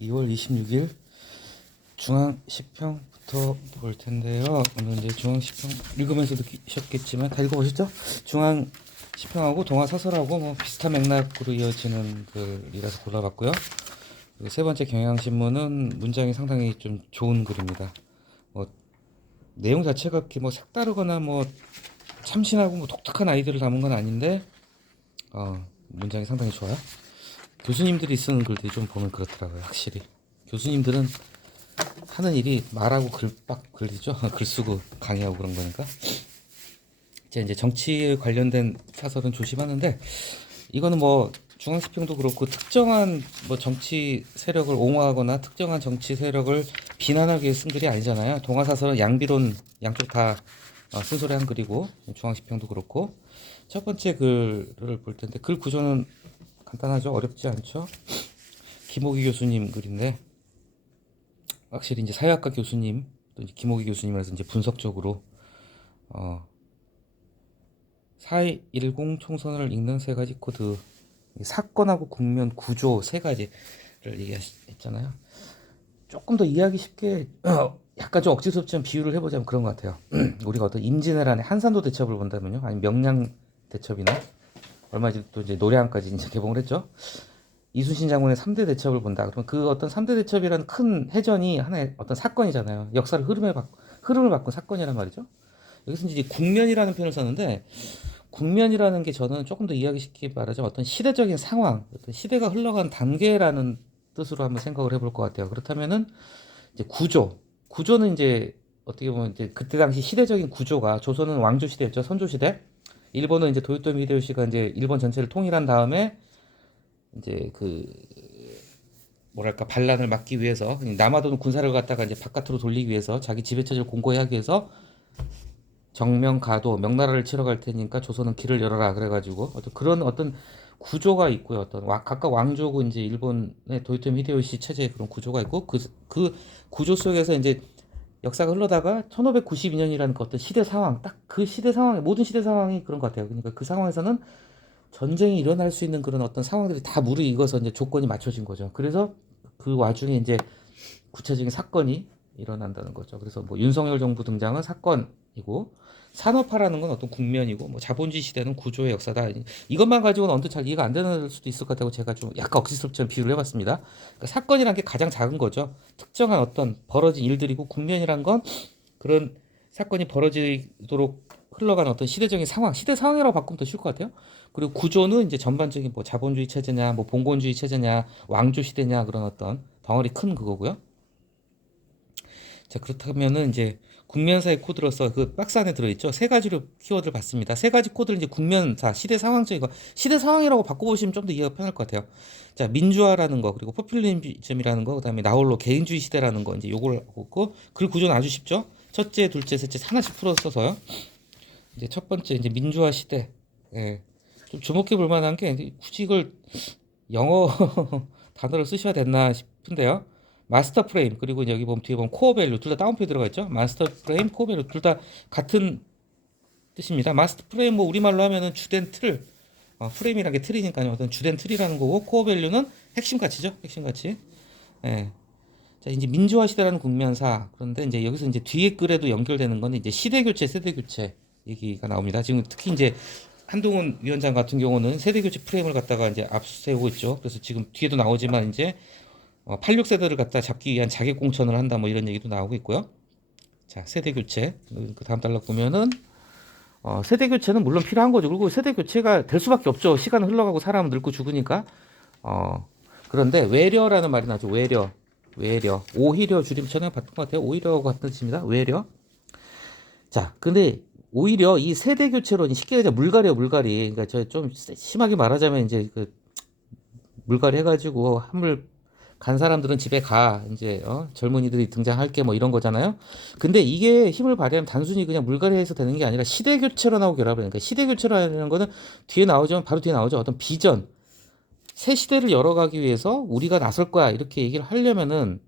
2월 26일 중앙 10평부터 볼 텐데요. 오늘 이제 중앙 10평 읽으면서 느끼셨겠지만 다 읽어보셨죠? 중앙 10평하고 동화 사설하고 뭐 비슷한 맥락으로 이어지는 글이라서 골라봤고요. 그리고 세 번째 경향신문은 문장이 상당히 좀 좋은 글입니다. 뭐 내용 자체가 그렇게 뭐 색다르거나 뭐 참신하고 뭐 독특한 아이디어를 담은 건 아닌데 문장이 상당히 좋아요. 교수님들이 쓰는 글들이 좀 보면 그렇더라고요. 확실히 교수님들은 하는 일이 말하고 글박 글이죠. 글 쓰고 강의하고 그런 거니까. 이제 정치에 관련된 사설은 조심하는데, 이거는 뭐 중앙시평도 그렇고 특정한 뭐 정치 세력을 옹호하거나 특정한 정치 세력을 비난하기 위해 쓴 글이 아니잖아요. 동화사설은 양비론 양쪽 다 쓴소리한 글이고, 중앙시평도 그렇고. 첫 번째 글을 볼 텐데 글 구조는 간단하죠. 어렵지 않죠. 김호기 교수님 글인데, 확실히 이제 사회학과 교수님, 또 이제 김호기 교수님이라서 이제 분석적으로 4.10 총선을 읽는 세 가지 코드, 사건하고 국면 구조 세 가지를 얘기했잖아요. 조금 더 이해하기 쉽게 약간 좀 억지스럽지만 비유를 해보자면 그런 것 같아요. 우리가 어떤 임진왜란의 한산도 대첩을 본다면요, 아니면 명량 대첩이나 얼마 전에 또 이제 노량까지 이제 개봉을 했죠. 이순신 장군의 3대 대첩을 본다. 그러면 그 어떤 3대 대첩이라는 큰 해전이 하나의 어떤 사건이잖아요. 역사를 흐름을 바꾼 사건이란 말이죠. 여기서 이제 국면이라는 표현을 썼는데, 국면이라는 게 저는 조금 더 이해하기 쉽게 말하자면 어떤 시대적인 상황, 어떤 시대가 흘러간 단계라는 뜻으로 한번 생각을 해볼 것 같아요. 그렇다면은 이제 구조는 이제 어떻게 보면 이제 그때 당시 시대적인 구조가, 조선은 왕조 시대였죠. 선조 시대. 일본은 이제 도요토미 히데요시가 이제 일본 전체를 통일한 다음에 이제 그 뭐랄까 반란을 막기 위해서, 남아도는 군사를 갖다가 이제 바깥으로 돌리기 위해서 자기 지배체제를 공고히 하기 위해서 정명가도 명나라를 치러 갈 테니까 조선은 길을 열어라 그래가지고 어떤 그런 어떤 구조가 있고요. 어떤 각각 왕조고 이제 일본의 도요토미 히데요시 체제의 그런 구조가 있고, 그 구조 속에서 이제 역사가 흘러다가 1592년이라는 그 어떤 시대 상황, 딱 그 시대 상황, 모든 시대 상황이 그런 것 같아요. 그러니까 그 상황에서는 전쟁이 일어날 수 있는 그런 어떤 상황들이 다 무르익어서 이제 조건이 맞춰진 거죠. 그래서 그 와중에 이제 구체적인 사건이 일어난다는 거죠. 그래서 뭐 윤석열 정부 등장은 사건이고, 산업화라는 건 어떤 국면이고, 뭐 자본주의 시대는 구조의 역사다. 이것만 가지고는 언뜻 잘 이해가 안 되는 수도 있을 것 같다고 제가 좀 약간 억지스럽지만 비유를 해봤습니다. 그러니까 사건이란 게 가장 작은 거죠. 특정한 어떤 벌어진 일들이고, 국면이란 건 그런 사건이 벌어지도록 흘러가는 어떤 시대적인 상황, 시대 상황이라고 바꾸면 더 쉬울 것 같아요. 그리고 구조는 이제 전반적인 뭐 자본주의 체제냐, 뭐 봉건주의 체제냐, 왕조 시대냐, 그런 어떤 덩어리 큰 그거고요. 자, 그렇다면은 이제 국면사의 코드로서 그 박스 안에 들어있죠. 세 가지로 키워드를 봤습니다. 세 가지 코드를 이제 국면사, 시대 상황적인 거, 시대 상황이라고 바꿔보시면 좀 더 이해가 편할 것 같아요. 자, 민주화라는 거, 그리고 포퓰리즘이라는 거, 그다음에 나홀로 개인주의 시대라는 거, 이제 요걸 하고 있고, 글 구조는 아주 쉽죠. 첫째, 둘째, 셋째 하나씩 풀어 써서요. 이제 첫 번째 이제 민주화 시대. 예. 좀 주목해 볼 만한 게, 굳이 이걸 영어 단어를 쓰셔야 됐나 싶은데요. 마스터 프레임, 그리고 여기 보면 뒤에 보면 코어 밸류, 둘 다 다운표 들어가 있죠. 마스터 프레임, 코어 밸류 둘 다 같은 뜻입니다. 마스터 프레임 뭐 우리말로 하면은 주된 틀, 프레임이라는 게 틀이니까요. 어떤 주된 틀이라는 거고, 코어 밸류는 핵심 가치죠. 핵심 가치. 예. 자, 이제 민주화 시대라는 국면사. 그런데 이제 여기서 이제 뒤에 글에도 연결되는 건 이제 시대 교체, 세대 교체 얘기가 나옵니다. 지금 특히 이제 한동훈 위원장 같은 경우는 세대 교체 프레임을 갖다가 이제 앞세우고 있죠. 그래서 지금 뒤에도 나오지만 이제 86세대를 갖다 잡기 위한 자객 공천을 한다 뭐 이런 얘기도 나오고 있고요. 자, 세대 교체. 그 다음 달락 보면은 세대 교체는 물론 필요한 거죠. 그리고 세대 교체가 될 수밖에 없죠. 시간 흘러가고 사람은 늙고 죽으니까. 그런데 외려라는 말이 나죠. 외려. 오히려 줄임 전에 봤던 것 같아요. 오히려 같은 뜻입니다. 외려. 자, 근데 오히려 이 세대 교체론이 쉽게 얘기하자 물갈이. 그러니까 저 좀 심하게 말하자면 이제 그 물갈이 해가지고 한물 간 사람들은 집에 가. 이제 젊은이들이 등장할게 뭐 이런 거잖아요. 근데 이게 힘을 발휘하면 단순히 그냥 물갈이해서 되는 게 아니라 시대 교체론하고 결합을 해요. 그러니까 시대 교체라는 거는 뒤에 나오죠. 바로 뒤에 나오죠. 어떤 비전. 새 시대를 열어가기 위해서 우리가 나설 거야. 이렇게 얘기를 하려면은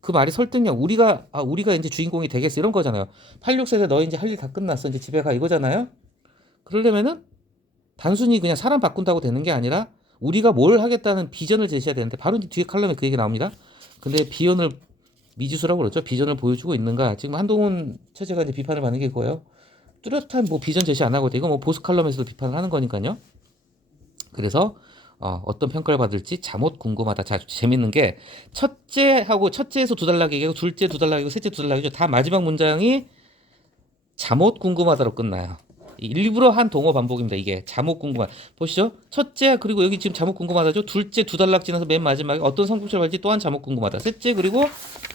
그 말이 설득력, 우리가 이제 주인공이 되겠어 이런 거잖아요. 86세대 너 이제 할 일 다 끝났어. 이제 집에 가 이거잖아요. 그러려면은 단순히 그냥 사람 바꾼다고 되는 게 아니라 우리가 뭘 하겠다는 비전을 제시해야 되는데, 바로 뒤에 칼럼에 그 얘기 나옵니다. 근데 비전을 미지수라고 그러죠. 비전을 보여주고 있는가? 지금 한동훈 체제가 이제 비판을 받는 게 그거예요. 뚜렷한 뭐 비전 제시 안 하고 이거 뭐 보수 칼럼에서도 비판을 하는 거니까요. 그래서 어떤 평가를 받을지 잠옷 궁금하다. 자, 재밌는 게 첫째에서 두 달락이 얘기하고 둘째 두 달락이고 셋째 두 달락이죠. 다 마지막 문장이 잠옷 궁금하다로 끝나요. 일부러 한 동어 반복입니다. 이게 잠옷 궁금하다. 보시죠. 첫째 그리고 여기 지금 잠옷 궁금하다죠. 둘째 두 달락 지나서 맨 마지막에 어떤 성품처럼 할지 또한 잠옷 궁금하다. 셋째 그리고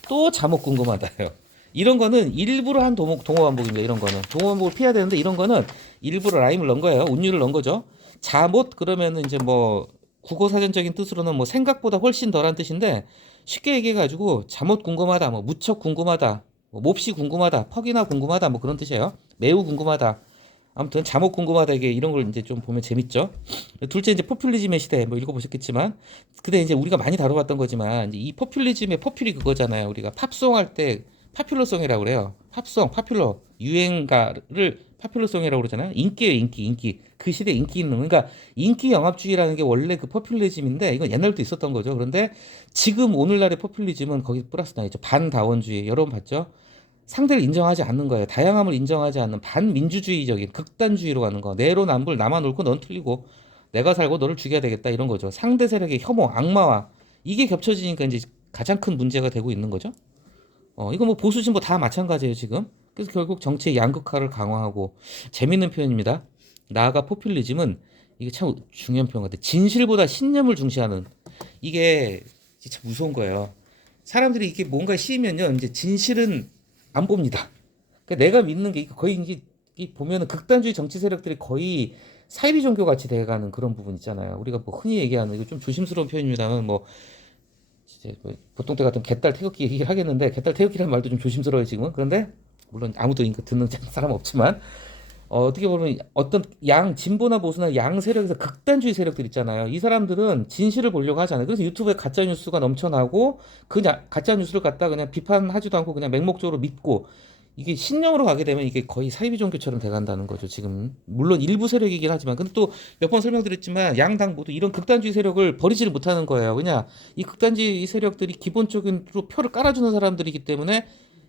또 잠옷 궁금하다요. 이런 거는 일부러 한 동어 반복입니다. 이런 거는 동어 반복을 피해야 되는데 이런 거는 일부러 라임을 넣은 거예요. 운율을 넣은 거죠. 잠옷 그러면은 이제 뭐 국어 사전적인 뜻으로는 뭐 생각보다 훨씬 덜한 뜻인데 쉽게 얘기해가지고 잠옷 궁금하다, 뭐 무척 궁금하다, 뭐 몹시 궁금하다, 퍽이나 궁금하다, 뭐 그런 뜻이에요. 매우 궁금하다. 아무튼 잠옷 궁금하다 이게 이런 걸 이제 좀 보면 재밌죠. 둘째 이제 포퓰리즘의 시대 뭐 읽어보셨겠지만, 근데 이제 우리가 많이 다뤄봤던 거지만 이제 이 포퓰리즘의 포퓰이 그거잖아요. 우리가 팝송 할 때 파퓰러송이라고 그래요. 팝송, 파퓰러, 유행가를 파퓰러송이라고 그러잖아요. 인기예요, 인기. 그 시대 인기 있는 거. 그러니까 인기 영합주의라는 게 원래 그 포퓰리즘인데 이건 옛날부터 있었던 거죠. 그런데 지금 오늘날의 포퓰리즘은 거기 플러스 나있죠. 반다원주의. 여러분 봤죠? 상대를 인정하지 않는 거예요. 다양함을 인정하지 않는 반민주주의적인 극단주의로 가는 거. 내로남불 나만 옳고 넌 틀리고 내가 살고 너를 죽여야 되겠다 이런 거죠. 상대 세력의 혐오, 악마와 이게 겹쳐지니까 이제 가장 큰 문제가 되고 있는 거죠. 이거 뭐 보수 진보 다 마찬가지예요, 지금. 그래서 결국 정치의 양극화를 강화하고 재밌는 표현입니다. 나아가 포퓰리즘은 이게 참 중요한 표현 같아요. 진실보다 신념을 중시하는 이게 진짜 무서운 거예요. 사람들이 이게 뭔가 씌면요, 이제 진실은 안 봅니다. 그러니까 내가 믿는 게 거의 이게 보면은 극단주의 정치 세력들이 거의 사이비 종교 같이 돼가는 그런 부분 있잖아요. 우리가 뭐 흔히 얘기하는 이거 좀 조심스러운 표현입니다만 뭐 이제 뭐 보통 때 같은 개딸 태극기 얘기를 하겠는데 개딸 태극기라는 말도 좀 조심스러워요 지금은. 그런데 물론 아무도 듣는 사람 없지만 어떻게 보면 어떤 양 진보나 보수나 양 세력에서 극단주의 세력들 있잖아요. 이 사람들은 진실을 보려고 하잖아요. 그래서 유튜브에 가짜 뉴스가 넘쳐나고 그냥 가짜 뉴스를 갖다 그냥 비판하지도 않고 그냥 맹목적으로 믿고 이게 신념으로 가게 되면 이게 거의 사이비 종교처럼 돼간다는 거죠. 지금 물론 일부 세력이긴 하지만 근데 또 몇 번 설명드렸지만 양당 모두 이런 극단주의 세력을 버리지를 못하는 거예요. 왜냐 이 극단주의 세력들이 기본적으로 표를 깔아주는 사람들이기 때문에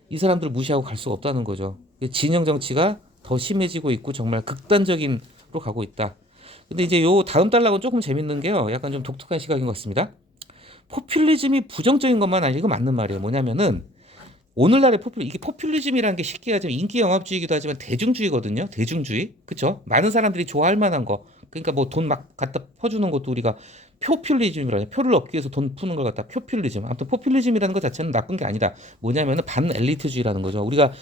이 사람들을 무시하고 갈 수가 없다는 거죠. 진영 정치가 더 심해지고 있고 정말 극단적인로 가고 있다. 근데 이제 요 다음 단락은 조금 재밌는 게요. 약간 좀 독특한 시각인 것 같습니다. 포퓰리즘이 부정적인 것만 아니고 이거 맞는 말이에요. 뭐냐면은 오늘날의 이게 포퓰리즘이라는 게 쉽게 하자면 인기 영합주의이기도 하지만 대중주의거든요. 대중주의. 그쵸? 많은 사람들이 좋아할 만한 거. 그러니까 뭐 돈 막 갖다 퍼주는 것도 우리가 표퓰리즘이라 해요. 표를 얻기 위해서 돈 푸는 걸 갖다 표퓰리즘. 아무튼 포퓰리즘이라는 것 자체는 나쁜 게 아니다. 뭐냐면은 반엘리트주의라는 거죠. 우리가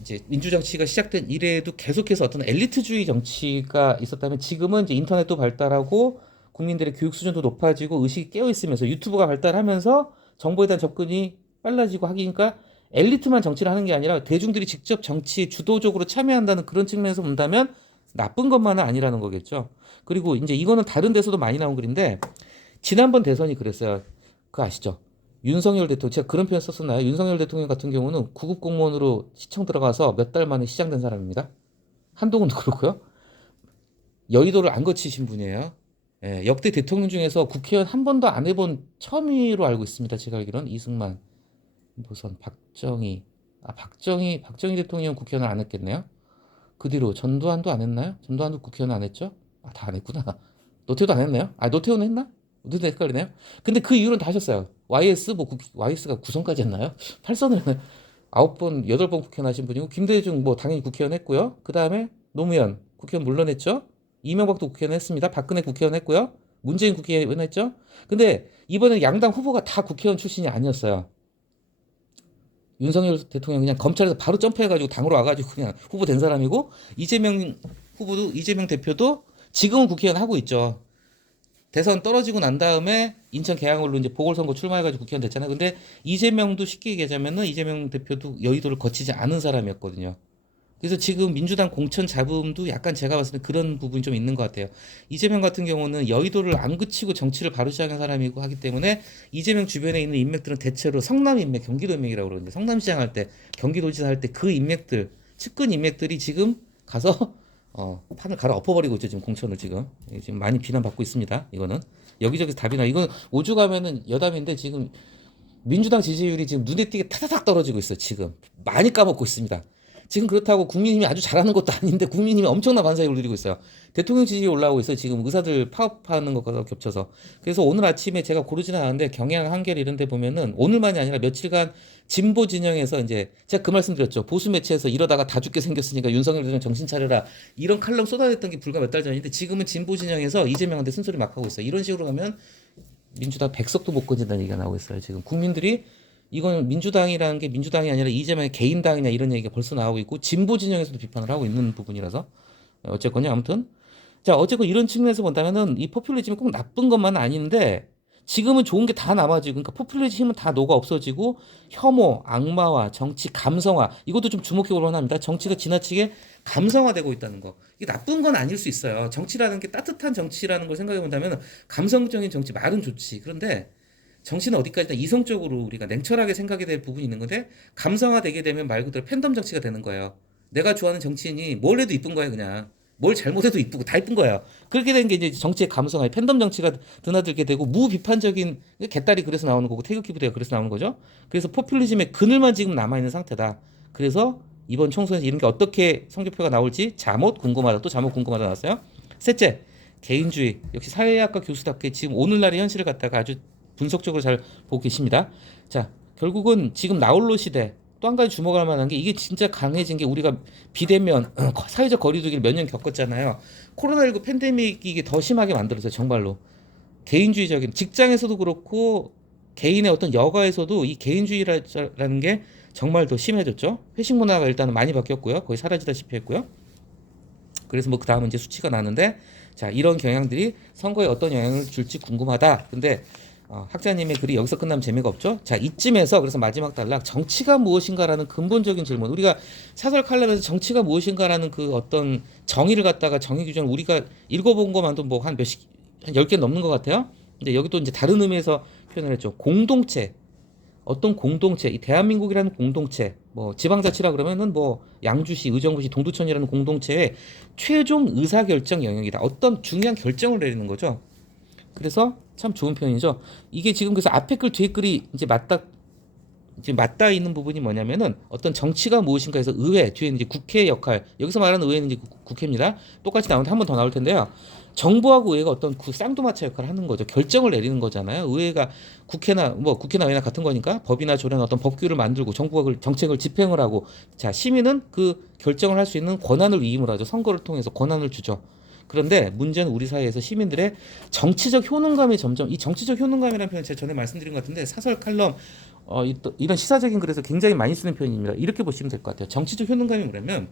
이제 민주정치가 시작된 이래에도 계속해서 어떤 엘리트주의 정치가 있었다면 지금은 이제 인터넷도 발달하고 국민들의 교육 수준도 높아지고 의식이 깨어 있으면서 유튜브가 발달하면서 정보에 대한 접근이 빨라지고 하니까 엘리트만 정치를 하는 게 아니라 대중들이 직접 정치에 주도적으로 참여한다는 그런 측면에서 본다면 나쁜 것만은 아니라는 거겠죠. 그리고 이제 이거는 다른 데서도 많이 나온 글인데 지난번 대선이 그랬어요. 그거 아시죠? 윤석열 대통령, 제가 그런 표현 썼었나요? 윤석열 대통령 같은 경우는 구급 공무원으로 시청 들어가서 몇 달 만에 시장된 사람입니다. 한동훈도 그렇고요. 여의도를 안 거치신 분이에요. 예, 역대 대통령 중에서 국회의원 한 번도 안 해본 처음으로 알고 있습니다. 제가 알기로는 이승만, 노선, 박정희 대통령 국회의원 안 했겠네요. 그 뒤로 전두환도 안 했나요? 전두환도 국회의원 안 했죠? 다 안 했구나. 노태우도 안 했나요? 노태우는 했나? 노태우도 헷갈리네요. 근데 그 이후로는 다 하셨어요. YS가 9선까지 했나요? 8선을 했나요? 9번, 8번 국회의원 하신 분이고, 김대중 뭐 당연히 국회의원 했고요. 그 다음에 노무현 국회의원 물러냈죠. 이명박도 국회의원 했습니다. 박근혜 국회의원 했고요. 문재인 국회의원 했죠. 근데 이번에 양당 후보가 다 국회의원 출신이 아니었어요. 윤석열 대통령 그냥 검찰에서 바로 점프해가지고 당으로 와가지고 그냥 후보 된 사람이고 이재명 대표도 지금은 국회의원 하고 있죠. 대선 떨어지고 난 다음에 인천 계양을로 이제 보궐선거 출마해가지고 국회의원 됐잖아요. 근데 이재명도 쉽게 얘기하자면은 이재명 대표도 여의도를 거치지 않은 사람이었거든요. 그래서 지금 민주당 공천 잡음도 약간 제가 봤을 때 그런 부분이 좀 있는 것 같아요. 이재명 같은 경우는 여의도를 안 그치고 정치를 바로 시작한 사람이고 하기 때문에 이재명 주변에 있는 인맥들은 대체로 성남 인맥, 경기도 인맥이라고 그러는데 성남시장 할 때, 경기도지사 할 때 그 인맥들, 측근 인맥들이 지금 가서 판을 갈아 엎어버리고 있죠. 지금 공천을 지금 많이 비난받고 있습니다. 이거는 여기저기서 답이나 이건 오죽하면은 여담인데 지금 민주당 지지율이 지금 눈에 띄게 타다닥 떨어지고 있어요. 지금 많이 까먹고 있습니다. 지금 그렇다고 국민의힘이 아주 잘하는 것도 아닌데 국민의힘이 엄청난 반사이익을 누리고 있어요. 대통령 지지율이 올라오고 있어요. 지금 의사들 파업하는 것과 겹쳐서. 그래서 오늘 아침에 제가 고르지는 않았는데 경향, 한겨레 이런 데 보면은 오늘만이 아니라 며칠간 진보 진영에서 이제 제가 그 말씀 드렸죠. 보수 매체에서 이러다가 다 죽게 생겼으니까 윤석열 대통령 정신 차려라. 이런 칼럼 쏟아냈던 게 불과 몇 달 전인데 지금은 진보 진영에서 이재명한테 쓴소리 막 하고 있어요. 이런 식으로 가면 민주당 백석도 못 건진다는 얘기가 나오고 있어요. 지금 국민들이 이건 민주당이라는 게 민주당이 아니라 이재명의 개인당이냐 이런 얘기가 벌써 나오고 있고 진보 진영에서도 비판을 하고 있는 부분이라서 어쨌거나 아무튼 자 어쨌건 이런 측면에서 본다면은 이 포퓰리즘이 꼭 나쁜 것만은 아닌데 지금은 좋은 게 다 남아지고 그러니까 포퓰리즘 힘은 다 녹아 없어지고 혐오, 악마화, 정치 감성화 이것도 좀 주목해 볼 만합니다. 정치가 지나치게 감성화되고 있다는 거. 이게 나쁜 건 아닐 수 있어요. 정치라는 게 따뜻한 정치라는 걸 생각해 본다면 감성적인 정치 말은 좋지. 그런데 정치는 어디까지나 이성적으로 우리가 냉철하게 생각이 될 부분이 있는 건데 감성화되게 되면 말 그대로 팬덤 정치가 되는 거예요. 내가 좋아하는 정치인이 뭘 해도 이쁜 거예요, 그냥. 뭘 잘못해도 이쁘고 다 이쁜 거예요. 그렇게 된 게 이제 정치의 감성화, 팬덤 정치가 드나들게 되고 무비판적인 개딸이 그래서 나오는 거고 태극기 부대가 그래서 나오는 거죠. 그래서 포퓰리즘의 그늘만 지금 남아 있는 상태다. 그래서 이번 총선에서 이런 게 어떻게 성적표가 나올지 잠옷 궁금하다. 또 잠옷 궁금하다 나왔어요. 셋째, 개인주의. 역시 사회학과 교수답게 지금 오늘날의 현실을 갖다가 아주 분석적으로 잘 보고 계십니다. 자, 결국은 지금 나홀로 시대 또 한 가지 주목할 만한 게 이게 진짜 강해진 게 우리가 비대면 사회적 거리두기를 몇 년 겪었잖아요. 코로나19 팬데믹이 이게 더 심하게 만들었어요. 정말로. 개인주의적인 직장에서도 그렇고 개인의 어떤 여가에서도 이 개인주의라는 게 정말 더 심해졌죠. 회식 문화가 일단은 많이 바뀌었고요. 거의 사라지다시피 했고요. 그래서 뭐 그 다음은 이제 수치가 나는데 자 이런 경향들이 선거에 어떤 영향을 줄지 궁금하다. 근데 학자님의 글이 여기서 끝나면 재미가 없죠. 자 이쯤에서 그래서 마지막 단락 정치가 무엇인가라는 근본적인 질문. 우리가 사설 칼럼에서 정치가 무엇인가라는 그 어떤 정의를 갖다가 정의 규정을 우리가 읽어본 것만도 뭐 한 몇십 한 10개 넘는 것 같아요. 근데 여기 또 이제 다른 의미에서 표현을 했죠. 공동체. 어떤 공동체, 이 대한민국이라는 공동체, 뭐 지방자치라 그러면은 뭐 양주시, 의정부시, 동두천이라는 공동체의 최종 의사결정 영역이다. 어떤 중요한 결정을 내리는 거죠. 그래서 참 좋은 표현이죠. 이게 지금 그래서 앞에 글 뒤에 글이 이제 맞닿아 있는 부분이 뭐냐면은 어떤 정치가 무엇인가 해서 의회 뒤에 이제 국회의 역할 여기서 말하는 의회는 이제 국회입니다. 똑같이 나오는데 한 번 더 나올 텐데요. 정부하고 의회가 어떤 쌍두마차 역할을 하는 거죠. 결정을 내리는 거잖아요. 의회가 국회나 의회나 같은 거니까 법이나 조례나 어떤 법규를 만들고 정부가 그 정책을 집행을 하고 자 시민은 그 결정을 할 수 있는 권한을 위임을 하죠. 선거를 통해서 권한을 주죠. 그런데 문제는 우리 사회에서 시민들의 정치적 효능감이 점점 이 정치적 효능감이라는 표현 제가 전에 말씀드린 것 같은데 사설 칼럼 이런 시사적인 글에서 굉장히 많이 쓰는 표현입니다. 이렇게 보시면 될 것 같아요. 정치적 효능감이 뭐냐면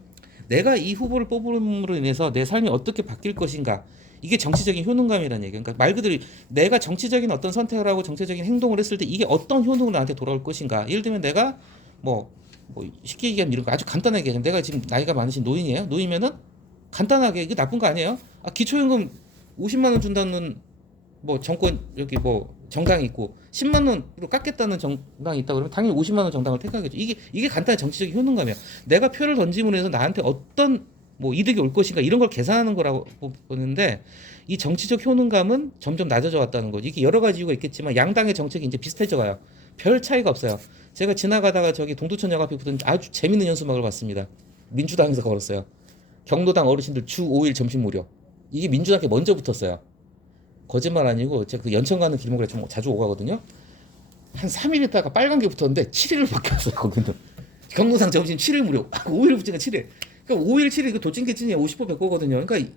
내가 이 후보를 뽑음으로 인해서 내 삶이 어떻게 바뀔 것인가 이게 정치적인 효능감이라는 얘기예요. 그러니까 말 그대로 내가 정치적인 어떤 선택을 하고 정치적인 행동을 했을 때 이게 어떤 효능으로 나한테 돌아올 것인가. 예를 들면 내가 뭐 쉽게 얘기하면 이런 거 아주 간단하게 얘기하면 내가 지금 나이가 많으신 노인이에요. 노인이면은 간단하게 이게 나쁜 거 아니에요? 기초연금 50만 원 준다는 뭐 정권 여기 뭐 정당이 있고 10만 원으로 깎겠다는 정당이 있다 그러면 당연히 50만 원 정당을 택하겠죠. 이게 간단한 정치적인 효능감이야. 내가 표를 던짐으로 해서 나한테 어떤 뭐 이득이 올 것인가 이런 걸 계산하는 거라고 보는데 이 정치적 효능감은 점점 낮아져 왔다는 거죠. 이게 여러 가지 이유가 있겠지만 양당의 정책이 이제 비슷해져 가요. 별 차이가 없어요. 제가 지나가다가 저기 동두천역 앞에 붙은 아주 재밌는 현수막을 봤습니다. 민주당에서 걸었어요. 경로당 어르신들 주 5일 점심 무료. 이게 민주당에 먼저 붙었어요. 거짓말 아니고 제가 그 연천 가는 길목에 좀 자주 오가거든요. 한 3일 있다가 빨간 게 붙었는데 7일을 바뀌었어요. 거기는 경로당 점심 7일 무료. 5일 붙인 거 7일. 그러니까 5일 7일 그 도찐개찐이 50% 100%거든요. 그러니까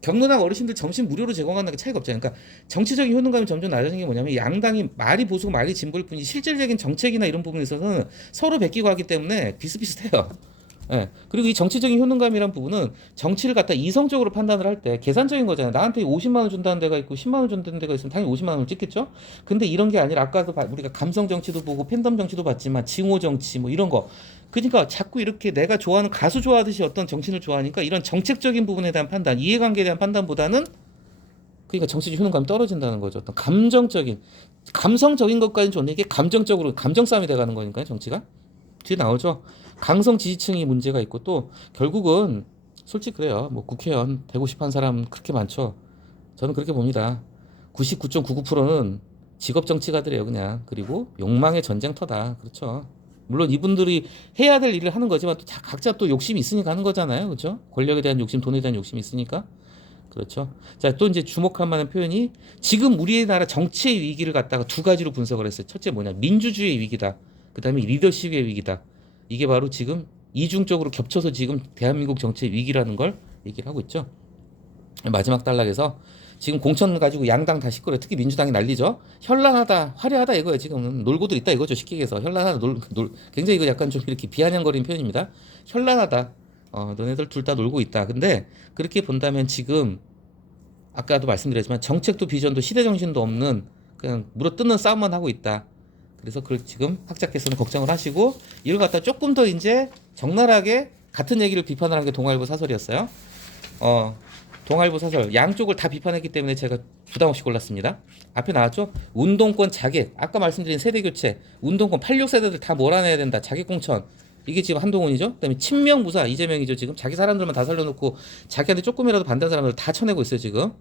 경로당 어르신들 점심 무료로 제공한다는 게 차이가 없잖아요. 그러니까 정치적인 효능감이 점점 낮아진 게 뭐냐면 양당이 말이 보수고 말이 진보일 뿐이지 실질적인 정책이나 이런 부분에 있어서는 서로 베끼고 하기 때문에 비슷비슷해요. 예. 그리고 이 정치적인 효능감이란 부분은 정치를 갖다 이성적으로 판단을 할 때 계산적인 거잖아요. 나한테 50만 원 준다는 데가 있고 10만 원 준다는 데가 있으면 당연히 50만 원을 찍겠죠. 근데 이런 게 아니라 아까도 우리가 감성 정치도 보고 팬덤 정치도 봤지만 징호 정치 뭐 이런 거. 그러니까 자꾸 이렇게 내가 좋아하는 가수 좋아하듯이 어떤 정치인을 좋아하니까 이런 정책적인 부분에 대한 판단, 이해관계에 대한 판단보다는 그러니까 정치적 효능감이 떨어진다는 거죠. 어떤 감성적인 것까지는 좋은데 이게 감정적으로 감정 싸움이 돼가는 거니까요. 정치가 뒤에 나오죠. 강성 지지층이 문제가 있고 또 결국은 솔직히 그래요. 뭐 국회의원 되고 싶어 하는 사람 그렇게 많죠. 저는 그렇게 봅니다. 99.99%는 직업 정치가들이에요, 그냥. 그리고 욕망의 전쟁터다. 그렇죠. 물론 이분들이 해야 될 일을 하는 거지만 또 각자 또 욕심이 있으니까 하는 거잖아요. 그렇죠? 권력에 대한 욕심, 돈에 대한 욕심이 있으니까. 그렇죠. 자, 또 이제 주목할 만한 표현이 지금 우리나라 정치의 위기를 갖다가 두 가지로 분석을 했어요. 첫째 뭐냐? 민주주의의 위기다. 그다음에 리더십의 위기다. 이게 바로 지금 이중적으로 겹쳐서 지금 대한민국 정치의 위기라는 걸 얘기를 하고 있죠. 마지막 단락에서 지금 공천 가지고 양당 다 시끄러워. 특히 민주당이 난리죠. 현란하다, 화려하다 이거예요. 지금 놀고들 있다 이거죠. 쉽게 얘기해서 현란하다, 굉장히 이거 약간 좀 이렇게 비아냥거리는 표현입니다. 현란하다. 너네들 둘 다 놀고 있다. 근데 그렇게 본다면 지금 아까도 말씀드렸지만 정책도 비전도 시대 정신도 없는 그냥 물어뜯는 싸움만 하고 있다. 그래서 지금 학자께서는 걱정을 하시고 이걸 갖다 조금 더 이제 적나라하게 같은 얘기를 비판하는 게 동아일보 사설이었어요. 동아일보 사설 양쪽을 다 비판했기 때문에 제가 부담 없이 골랐습니다. 앞에 나왔죠? 운동권 자객, 아까 말씀드린 세대 교체, 운동권 86세대들 다 몰아내야 된다. 자객 공천. 이게 지금 한동훈이죠. 그다음에 친명 무사 이재명이죠. 지금 자기 사람들만 다 살려놓고 자기한테 조금이라도 반대하는 사람들 다 쳐내고 있어요 지금.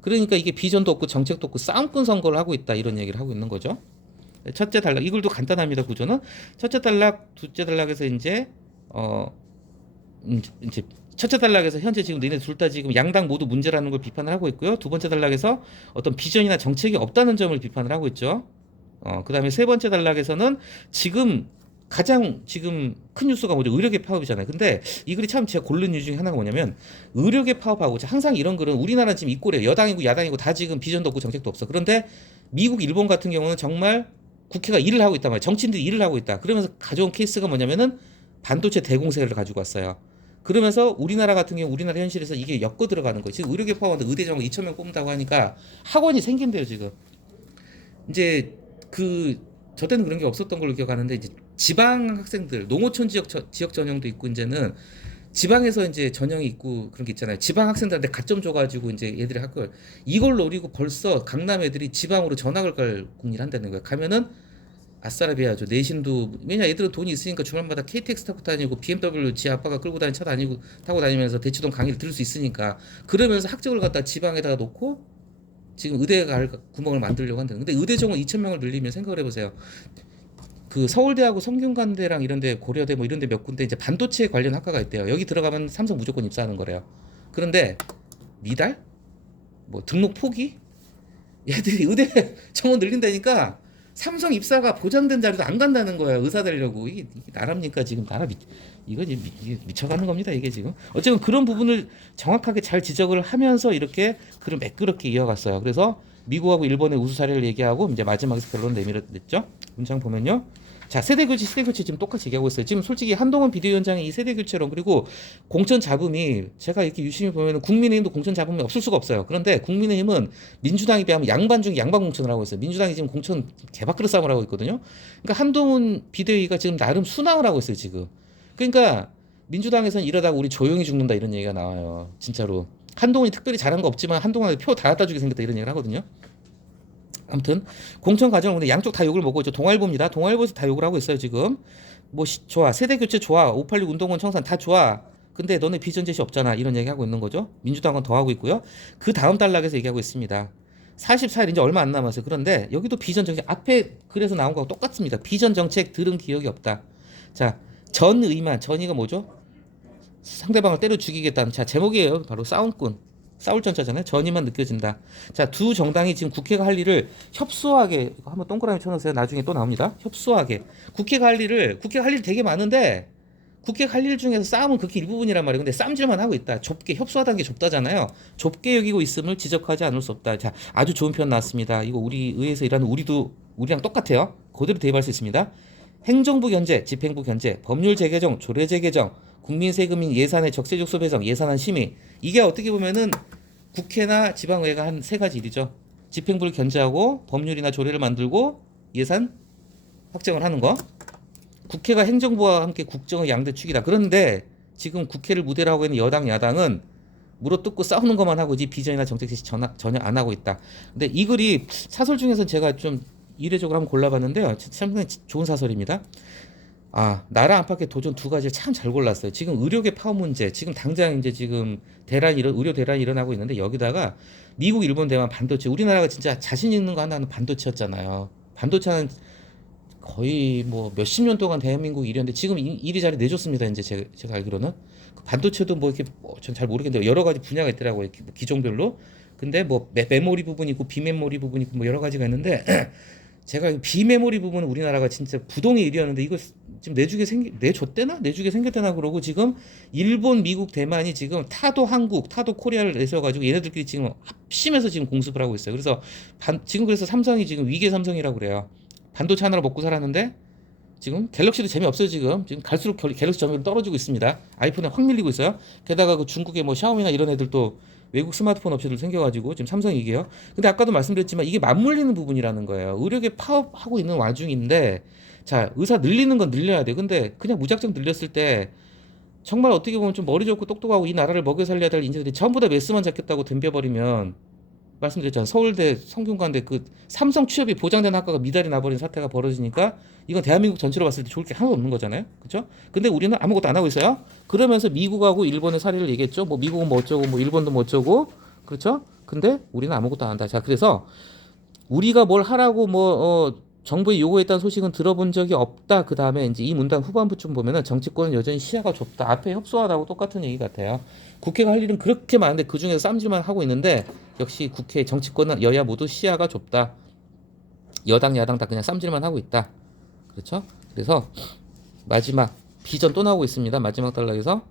그러니까 이게 비전도 없고 정책도 없고 싸움꾼 선거를 하고 있다 이런 얘기를 하고 있는 거죠. 첫째 단락 이걸도 간단합니다. 구조는 첫째 단락, 둘째 단락에서 이제 첫째 단락에서 현재 지금 너네 둘 다 지금 양당 모두 문제라는 걸 비판을 하고 있고요. 두 번째 단락에서 어떤 비전이나 정책이 없다는 점을 비판을 하고 있죠. 그다음에 세 번째 단락에서는 지금 가장 지금 큰 뉴스가 뭐죠? 의료계 파업이잖아요. 근데 이 글이 참 제가 고른 이유 중에 하나가 뭐냐면 의료계 파업하고 항상 이런 글은 우리나라 지금 이 꼴이에요. 여당이고 야당이고 다 지금 비전도 없고 정책도 없어. 그런데 미국, 일본 같은 경우는 정말 국회가 일을 하고 있단 말이에요. 정치인들이 일을 하고 있다. 그러면서 가져온 케이스가 뭐냐면은 반도체 대공세를 가지고 왔어요. 그러면서 우리나라 같은 경우 우리나라 현실에서 이게 엮어 들어가는 거예요. 지금 의료계 파업하는데 의대 정원 2천 명 뽑는다고 하니까 학원이 생긴대요 지금. 이제 저 때는 그런 게 없었던 걸로 기억하는데 이제 지방 학생들 농어촌 지역 전형도 있고 이제는 지방에서 이제 전형이 있고 그런 게 있잖아요. 지방 학생들한테 가점 줘가지고 이제 얘들이 학교를 이걸 노리고 벌써 강남 애들이 지방으로 전학을 갈 궁리를 한다는 거예요. 가면은 아싸라비아죠. 내신도 왜냐 애들은 돈이 있으니까 주말마다 KTX 타고 다니고 BMW 지 아빠가 끌고 다니는 차 타고 다니면서 대치동 강의를 들을 수 있으니까 그러면서 학적을 갖다 지방에다가 놓고 지금 의대에 갈 구멍을 만들려고 한다는. 근데 의대 정원 2천 명을 늘리면 생각을 해보세요. 서울대하고 성균관대랑 이런데 고려대 뭐 이런데 몇 군데 이제 반도체 관련 학과가 있대요. 여기 들어가면 삼성 무조건 입사하는 거래요. 그런데 미달? 뭐 등록 포기? 얘들이 의대 정원 늘린다니까 삼성 입사가 보장된 자리도 안 간다는 거야. 의사 되려고. 이게 나랍니까 지금 이거 미쳐가는 겁니다 이게 지금. 어쨌든 그런 부분을 정확하게 잘 지적을 하면서 이렇게 글을 매끄럽게 이어갔어요. 그래서 미국하고 일본의 우수 사례를 얘기하고 이제 마지막에 결론 내밀었죠. 문장 보면요. 자, 세대 교체 지금 똑같이 얘기하고 있어요. 지금 솔직히 한동훈 비대위원장의 이 세대 교체론 그리고 공천 잡음이 제가 이렇게 유심히 보면 국민의힘도 공천 잡음이 없을 수가 없어요. 그런데 국민의힘은 민주당에 비하면 양반 중에 양반 공천을 하고 있어요. 민주당이 지금 공천 개밥그릇 싸움을 하고 있거든요. 그러니까 한동훈 비대위가 지금 나름 순항을 하고 있어요, 지금. 그러니까 민주당에서는 이러다가 우리 조용히 죽는다 이런 얘기가 나와요. 진짜로. 한동훈이 특별히 잘한 거 없지만 한동훈한테 표 다 갖다 주게 생겼다 이런 얘기를 하거든요. 아무튼 공천 과정을 근데 양쪽 다 욕을 먹고 있죠. 동아일보입니다. 동아일보에서 다 욕을 하고 있어요 지금. 뭐 좋아 세대 교체 좋아 586 운동권 청산 다 좋아. 근데 너네 비전 제시 없잖아 이런 얘기하고 있는 거죠. 민주당은 더 하고 있고요. 그 다음 단락에서 얘기하고 있습니다. 44일 이제 얼마 안 남았어요. 그런데 여기도 비전 정책 앞에 글에서 나온 거하고 똑같습니다. 비전 정책 들은 기억이 없다. 자 전의만 전의가 뭐죠? 상대방을 때려 죽이겠다는 자 제목이에요. 바로 싸움꾼. 싸울 전자잖아요. 전의만 느껴진다. 자, 두 정당이 지금 국회가 할 일을 협소하게 이거 한번 동그라미 쳐놓으세요. 나중에 또 나옵니다. 협소하게 국회가 할 일을 국회가 할 일 되게 많은데 국회가 할 일 중에서 싸움은 극히 일부분이란 말이에요. 근데 싸움질만 하고 있다. 좁게 협소하다는 게 좁다잖아요. 좁게 여기고 있음을 지적하지 않을 수 없다. 자, 아주 좋은 표현 나왔습니다. 이거 우리 의회에서 일하는 우리랑 똑같아요. 그대로 대입할 수 있습니다. 행정부 견제, 집행부 견제, 법률 재개정, 조례 재개정, 국민 세금인 예산의 적재적소 배정, 예산안 심의 이게 어떻게 보면은 국회나 지방의회가 한 세 가지 일이죠. 집행부를 견제하고 법률이나 조례를 만들고 예산 확정을 하는 거. 국회가 행정부와 함께 국정의 양대축이다. 그런데 지금 국회를 무대로 하고 있는 여당 야당은 물어뜯고 싸우는 것만 하고 비전이나 정책 제시 전혀 안 하고 있다. 근데 이 글이 사설 중에서 제가 좀 이례적으로 한번 골라봤는데요. 참 좋은 사설입니다. 나라 안팎의 도전 두 가지를 참 잘 골랐어요. 지금 의료계 파업 문제, 지금 당장 이제 지금 의료 대란이 일어나고 있는데 여기다가 미국, 일본, 대만 반도체, 우리나라가 진짜 자신 있는 거 하나는 반도체였잖아요. 반도체는 거의 뭐 몇십 년 동안 대한민국 일이었는데 지금 이리저리 내줬습니다. 이제 제가 알기로는 그 반도체도 뭐 이렇게 전 잘 모르겠는데 여러 가지 분야가 있더라고요. 이렇게 뭐 기종별로. 근데 뭐 메모리 부분이 있고 비메모리 부분이 있고 뭐 여러 가지가 있는데 제가 비메모리 부분은 우리나라가 진짜 부동의 일이었는데 이거 지금 내주게 생겼대나 그러고 지금 일본, 미국, 대만이 지금 타도 한국, 타도 코리아를 내세워가지고 얘네들끼리 지금 합심해서 지금 공습을 하고 있어요. 그래서 지금 그래서 삼성이 지금 위계 삼성이라고 그래요. 반도체 하나로 먹고 살았는데 지금 갤럭시도 재미없어요. 지금 갈수록 갤럭시 점유율 떨어지고 있습니다. 아이폰에 확 밀리고 있어요. 게다가 그 중국의 뭐 샤오미나 이런 애들도 외국 스마트폰 업체들 생겨가지고 지금 삼성이 이게요. 근데 아까도 말씀드렸지만 이게 맞물리는 부분이라는 거예요. 의료계 파업하고 있는 와중인데 자 의사 늘리는 건 늘려야 돼. 근데 그냥 무작정 늘렸을 때 정말 어떻게 보면 좀 머리 좋고 똑똑하고 이 나라를 먹여 살려야 될 인재들이 전부 다 메스만 잡겠다고 덤벼버리면 말씀드렸잖아요. 서울대 성균관대 그 삼성 취업이 보장된 학과가 미달이 나버린 사태가 벌어지니까 이건 대한민국 전체로 봤을 때 좋을 게 하나도 없는 거잖아요. 그렇죠? 근데 우리는 아무것도 안 하고 있어요. 그러면서 미국하고 일본의 사례를 얘기했죠. 뭐 미국은 뭐 어쩌고 뭐 일본도 뭐 어쩌고 그렇죠? 근데 우리는 아무것도 안 한다. 자, 그래서 우리가 뭘 하라고 정부에 요구했다는 소식은 들어본 적이 없다. 그 다음에 이제 이 문단 후반부쯤 보면은 정치권은 여전히 시야가 좁다. 앞에 협소하다고 똑같은 얘기 같아요. 국회가 할 일은 그렇게 많은데 그 중에서 쌈질만 하고 있는데 역시 국회 정치권은 여야 모두 시야가 좁다. 여당 야당 다 그냥 쌈질만 하고 있다. 그렇죠? 그래서 마지막 비전 또 나오고 있습니다. 마지막 단락에서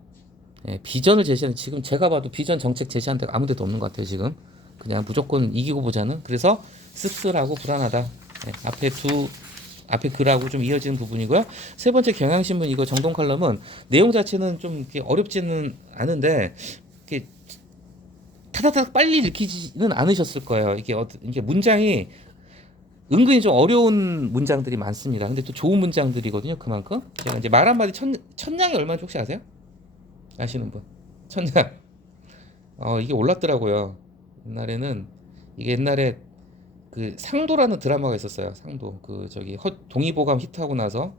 비전을 제시하는 지금 제가 봐도 비전 정책 제시한 데가 아무 데도 없는 것 같아요. 지금 그냥 무조건 이기고 보자는 그래서 씁쓸하고 불안하다. 앞에 글하고 좀 이어지는 부분이고요. 세 번째 경향신문 이거 정동 칼럼은 내용 자체는 좀 이렇게 어렵지는 않은데 이렇게 타다닥 빨리 읽히지는 않으셨을 거예요. 이게 문장이 은근히 좀 어려운 문장들이 많습니다. 근데 또 좋은 문장들이거든요. 그만큼 제가 이제 말 한마디 천냥이 얼마인지 혹시 아세요? 아시는 분? 천냥. 이게 올랐더라고요. 이게 옛날에 그 상도라는 드라마가 있었어요. 상도 그 저기 동의보감 히트하고 나서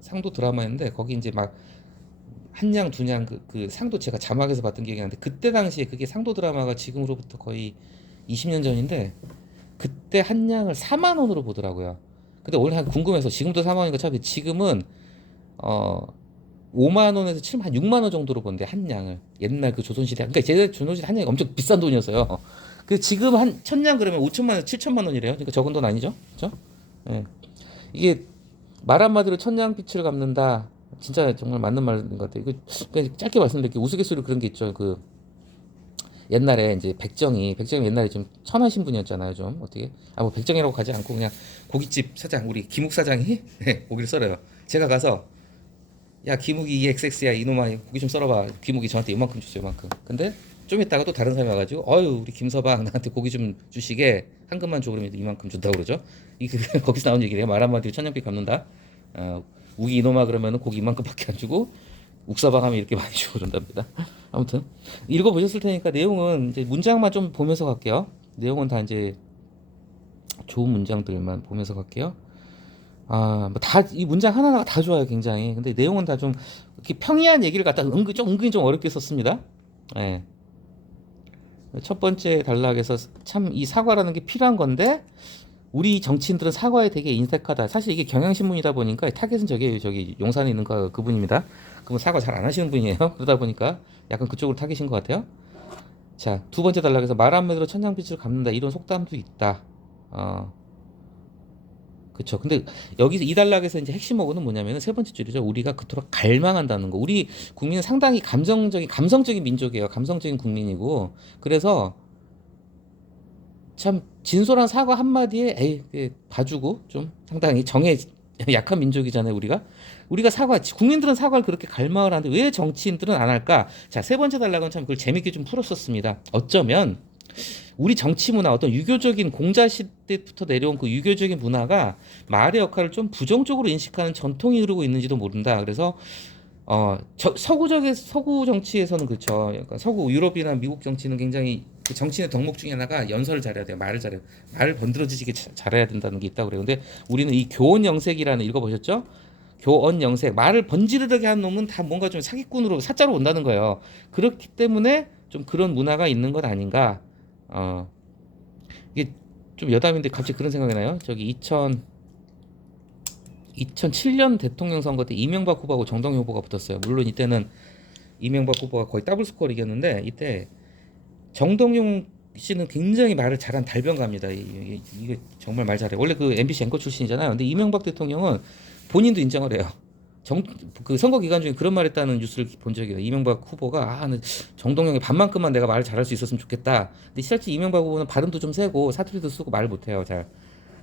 상도 드라마였는데 거기 이제 막 한냥 두냥 그 상도 제가 자막에서 봤던 기억이 나는데 그때 당시에 그게 상도 드라마가 지금으로부터 거의 20년 전인데 그때 한냥을 4만 원으로 보더라고요. 근데 원래 한 궁금해서 지금도 4만 원인가 참 지금은 어 5만 원에서 7만 한 6만 원 정도로 본대 한냥을 옛날 그 조선시대 그러니까 제 조선시대 한냥이 엄청 비싼 돈이었어요. 그 지금 한 천냥 그러면 5천만 원, 7천만 원이래요. 그러니까 적은 돈 아니죠, 그렇죠? 예. 이게 말 한마디로 천냥빛을 갚는다. 진짜 정말 맞는 말인 것 같아요. 이거 그냥 짧게 말씀드릴게요. 우스갯소리 그런 게 있죠. 그 옛날에 이제 백정이 옛날에 좀 천하신 분이었잖아요. 좀 어떻게 뭐 백정이라고 가지 않고 그냥 고깃집 사장 우리 김욱 사장이 고기를 썰어요. 제가 가서 야 김욱이 XX야 이놈아 고기 좀 썰어봐. 김욱이 저한테 이만큼 줬어요. 이만큼. 근데 좀 있다가 또 다른 사람이 와가지고 어유 우리 김서방 나한테 고기 좀 주시게 한금만 줘 그러면 이만큼 준다고 그러죠. 이게 거기서 나온 얘기래요. 말 한마디로 천냥빚 갚는다. 우기 이놈아 그러면은 고기 이만큼밖에 안 주고 욱서방 하면 이렇게 많이 주고 그런답니다. 아무튼 읽어보셨을 테니까 내용은 이제 문장만 좀 보면서 갈게요. 내용은 다 이제 좋은 문장들만 보면서 갈게요. 뭐 다 이 문장 하나하나가 다 좋아요, 굉장히. 근데 내용은 다 좀 이렇게 평이한 얘기를 갖다 은근히 좀 어렵게 썼습니다. 예. 첫 번째 단락에서 참 이 사과라는 게 필요한 건데 우리 정치인들은 사과에 되게 인색하다. 사실 이게 경향신문이다 보니까 타겟은 저기 용산에 있는 그분입니다. 그분 사과 잘 안 하시는 분이에요. 그러다 보니까 약간 그쪽으로 타겟인 것 같아요. 자, 두 번째 단락에서 말 한마디로 천냥빚을 갚는다. 이런 속담도 있다. 그쵸. 근데 여기서 이 단락에서 이제 핵심 어구는 뭐냐면 세 번째 줄이죠. 우리가 그토록 갈망한다는 거. 우리 국민은 상당히 감성적인 민족이에요. 감성적인 국민이고. 그래서 참 진솔한 사과 한마디에 봐주고 좀 상당히 정에 약한 민족이잖아요. 우리가 국민들은 사과를 그렇게 갈망을 하는데 왜 정치인들은 안 할까? 자, 세 번째 단락은 참 그걸 재밌게 좀 풀었었습니다. 어쩌면 우리 정치 문화 어떤 유교적인 공자 시대부터 내려온 그 유교적인 문화가 말의 역할을 좀 부정적으로 인식하는 전통이 흐르고 있는지도 모른다. 그래서 서구 정치에서는 그렇죠. 약간 서구 유럽이나 미국 정치는 굉장히 그 정치인의 덕목 중에 하나가 연설을 잘해야 돼요. 말을 잘해요. 말을 번드러지게 잘해야 된다는 게 있다고 그래요. 근데 우리는 이 교원 영색이라는 읽어보셨죠? 교언 영색 말을 번지르르게 하는 놈은 다 뭔가 좀 사기꾼으로 사자로 온다는 거예요. 그렇기 때문에 좀 그런 문화가 있는 것 아닌가. 이게 좀 여담인데 갑자기 그런 생각이 나요. 저기 2007년 대통령 선거 때 이명박 후보하고 정동영 후보가 붙었어요. 물론 이때는 이명박 후보가 거의 더블 스코어를 이겼는데 이때 정동영 씨는 굉장히 말을 잘한 달변가입니다. 이게 정말 말 잘해. 원래 그 MBC 앵커 출신이잖아요. 근데 이명박 대통령은 본인도 인정을 해요. 그 선거 기간 중에 그런 말 했다는 뉴스를 본 적이 에요. 이명박 후보가 정동영이 반만큼만 내가 말을 잘할 수 있었으면 좋겠다. 근데 실제 이명박 후보는 발음도 좀 세고 사투리도 쓰고 말을 못해요. 잘.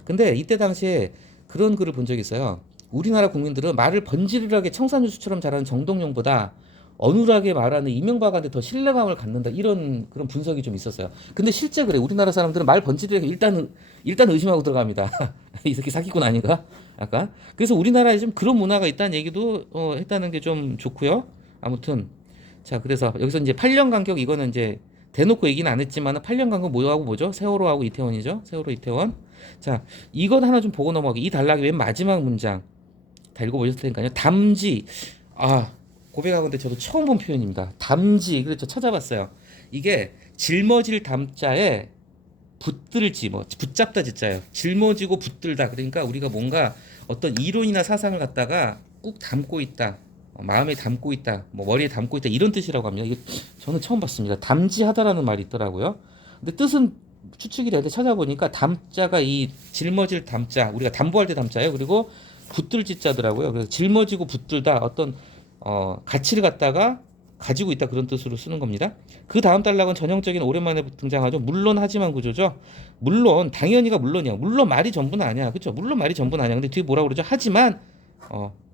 근데 이때 당시에 그런 글을 본 적이 있어요. 우리나라 국민들은 말을 번지르르하게 청산유수처럼 잘하는 정동영보다 어눌하게 말하는 이명박한테 더 신뢰감을 갖는다, 이런 그런 분석이 좀 있었어요. 근데 실제 그래. 우리나라 사람들은 말 번지르르하게 일단 의심하고 들어갑니다. 이 새끼 사기꾼 아닌가? 약간. 그래서 우리나라에 좀 그런 문화가 있다는 얘기도 했다는 게 좀 좋고요. 아무튼 자, 그래서 여기서 이제 8년 간격, 이거는 이제 대놓고 얘기는 안 했지만 8년 간격 뭐하고 뭐죠? 세월호하고 이태원이죠. 세월호 이태원. 자, 이것 하나 좀 보고 넘어가기. 이 단락의 맨 마지막 문장 다 읽어보셨을 테니까요. 담지. 고백하건데 저도 처음 본 표현입니다. 담지. 그래서 찾아봤어요. 이게 짊어질 담자에 붙들지, 뭐 붙잡다 짓자예요. 짊어지고 붙들다. 그러니까 우리가 뭔가 어떤 이론이나 사상을 갖다가 꾹 담고 있다, 마음에 담고 있다, 뭐 머리에 담고 있다, 이런 뜻이라고 합니다. 이게 저는 처음 봤습니다. 담지하다라는 말이 있더라고요. 근데 뜻은 추측이 되는데 찾아보니까 담자가 이 짊어질 담자, 우리가 담보할 때 담자예요. 그리고 붙들 짓자더라고요. 그래서 짊어지고 붙들다, 어떤 가치를 갖다가 가지고 있다, 그런 뜻으로 쓰는 겁니다. 그 다음 단락은 전형적인 오랜만에 등장하죠. 물론 하지만 구조죠. 물론, 당연히가 물론이야. 물론 말이 전부는 아니야. 그렇죠? 물론 말이 전부는 아니야. 근데 뒤에 뭐라 그러죠? 하지만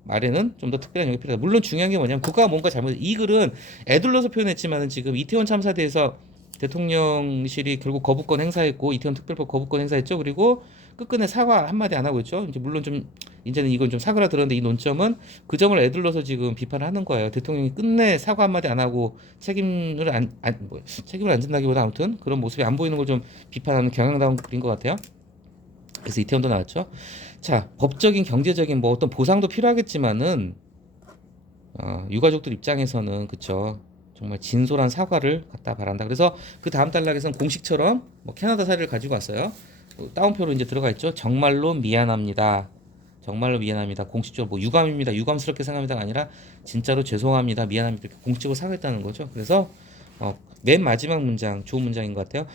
말에는 좀 더 특별한 용이 필요하다. 물론 중요한 게 뭐냐면 국가가 뭔가 잘못, 이 글은 애둘러서 표현했지만은 지금 이태원 참사에 대해서 대통령실이 결국 거부권 행사했고, 이태원 특별법 거부권 행사했죠. 그리고 끝끝내 사과 한마디 안 하고 있죠. 이제 물론 좀 이제는 이건 좀 사그라들었는데, 이 논점은 그 점을 애둘러서 지금 비판을 하는 거예요. 대통령이 끝내 사과 한마디 안 하고 책임을 책임을 안 진다기보다 아무튼 그런 모습이 안 보이는 걸 좀 비판하는 경향다운 글인 것 같아요. 그래서 이태원도 나왔죠. 자, 법적인, 경제적인 뭐 어떤 보상도 필요하겠지만은 유가족들 입장에서는 그쵸, 정말 진솔한 사과를 갖다 바란다. 그래서 그 다음 단락에서는 공식처럼 뭐 캐나다 사례를 가지고 왔어요. 따옴표로 이제 들어가 있죠. 정말로 미안합니다. 정말로 미안합니다. 공식적으로 뭐 유감입니다, 유감스럽게 생각합니다가 아니라 진짜로 죄송합니다, 미안합니다, 이렇게 공식적으로 사과했다는 거죠. 그래서 맨 마지막 문장 좋은 문장인 것 같아요.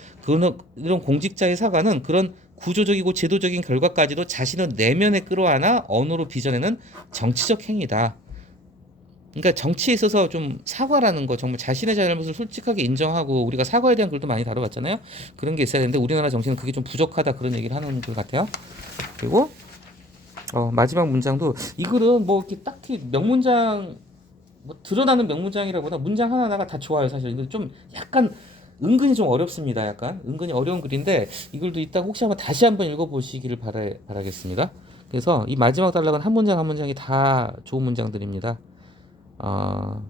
이런 공직자의 사과는 그런 구조적이고 제도적인 결과까지도 자신의 내면에 끌어안아 언어로 빚어내는 정치적 행위다. 그러니까 정치에 있어서 좀 사과라는 거, 정말 자신의 잘못을 솔직하게 인정하고, 우리가 사과에 대한 글도 많이 다뤄봤잖아요. 그런 게 있어야 되는데 우리나라 정치는 그게 좀 부족하다, 그런 얘기를 하는 글 같아요. 그리고 마지막 문장도, 이 글은 뭐 이렇게 딱히 명문장, 뭐 드러나는 명문장이라보다 문장 하나하나가 다 좋아요. 사실 이거 좀 약간 은근히 좀 어렵습니다. 약간 은근히 어려운 글인데 이 글도 이따 혹시 한번 다시 한번 읽어보시기를 바라겠습니다. 그래서 이 마지막 단락은 한 문장 한 문장이 다 좋은 문장들입니다.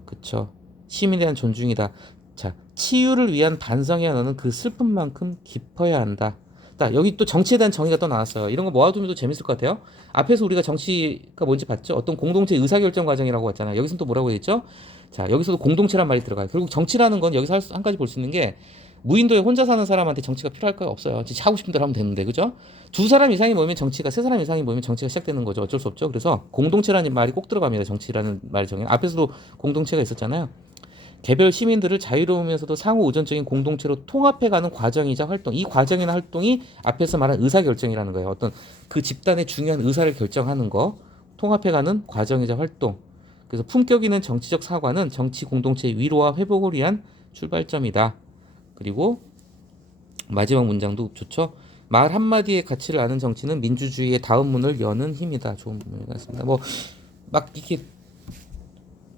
그쵸. 시민에 대한 존중이다. 자, 치유를 위한 반성해야 너는 그 슬픔만큼 깊어야 한다. 자, 여기 또 정치에 대한 정의가 또 나왔어요. 이런 거 모아두면 또 재밌을 것 같아요. 앞에서 우리가 정치가 뭔지 봤죠? 어떤 공동체 의사결정 과정이라고 했잖아요. 여기서는 또 뭐라고 했죠? 자, 여기서도 공동체란 말이 들어가요. 결국 정치라는 건 여기서 한 가지 볼 수 있는 게, 무인도에 혼자 사는 사람한테 정치가 필요할 거 없어요. 진짜 하고 싶은 대로 하면 되는데, 그죠? 두 사람 이상이 모이면 정치가, 세 사람 이상이 모이면 정치가 시작되는 거죠. 어쩔 수 없죠. 그래서 공동체라는 말이 꼭 들어갑니다. 정치라는 말 정에. 앞에서도 공동체가 있었잖아요. 개별 시민들을 자유로우면서도 상호 의존적인 공동체로 통합해가는 과정이자 활동. 이 과정이나 활동이 앞에서 말한 의사결정이라는 거예요. 어떤 그 집단의 중요한 의사를 결정하는 거, 통합해가는 과정이자 활동. 그래서 품격 있는 정치적 사과는 정치 공동체의 위로와 회복을 위한 출발점이다. 그리고 마지막 문장도 좋죠. 말 한마디의 가치를 아는 정치는 민주주의의 다음 문을 여는 힘이다. 좋은 부분이 같습니다. 뭐 막 이렇게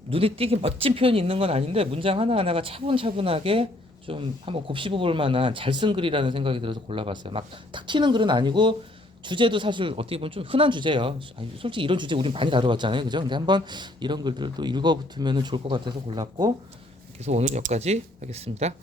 눈에 띄게 멋진 표현이 있는 건 아닌데, 문장 하나하나가 차분차분하게 좀 한번 곱씹어볼 만한 잘 쓴 글이라는 생각이 들어서 골라봤어요. 막 탁 튀는 글은 아니고, 주제도 사실 어떻게 보면 좀 흔한 주제예요. 솔직히 이런 주제 우리 많이 다뤄봤잖아요, 그죠? 근데 한번 이런 글들도 읽어붙으면 좋을 것 같아서 골랐고, 그래서 오늘 여기까지 하겠습니다.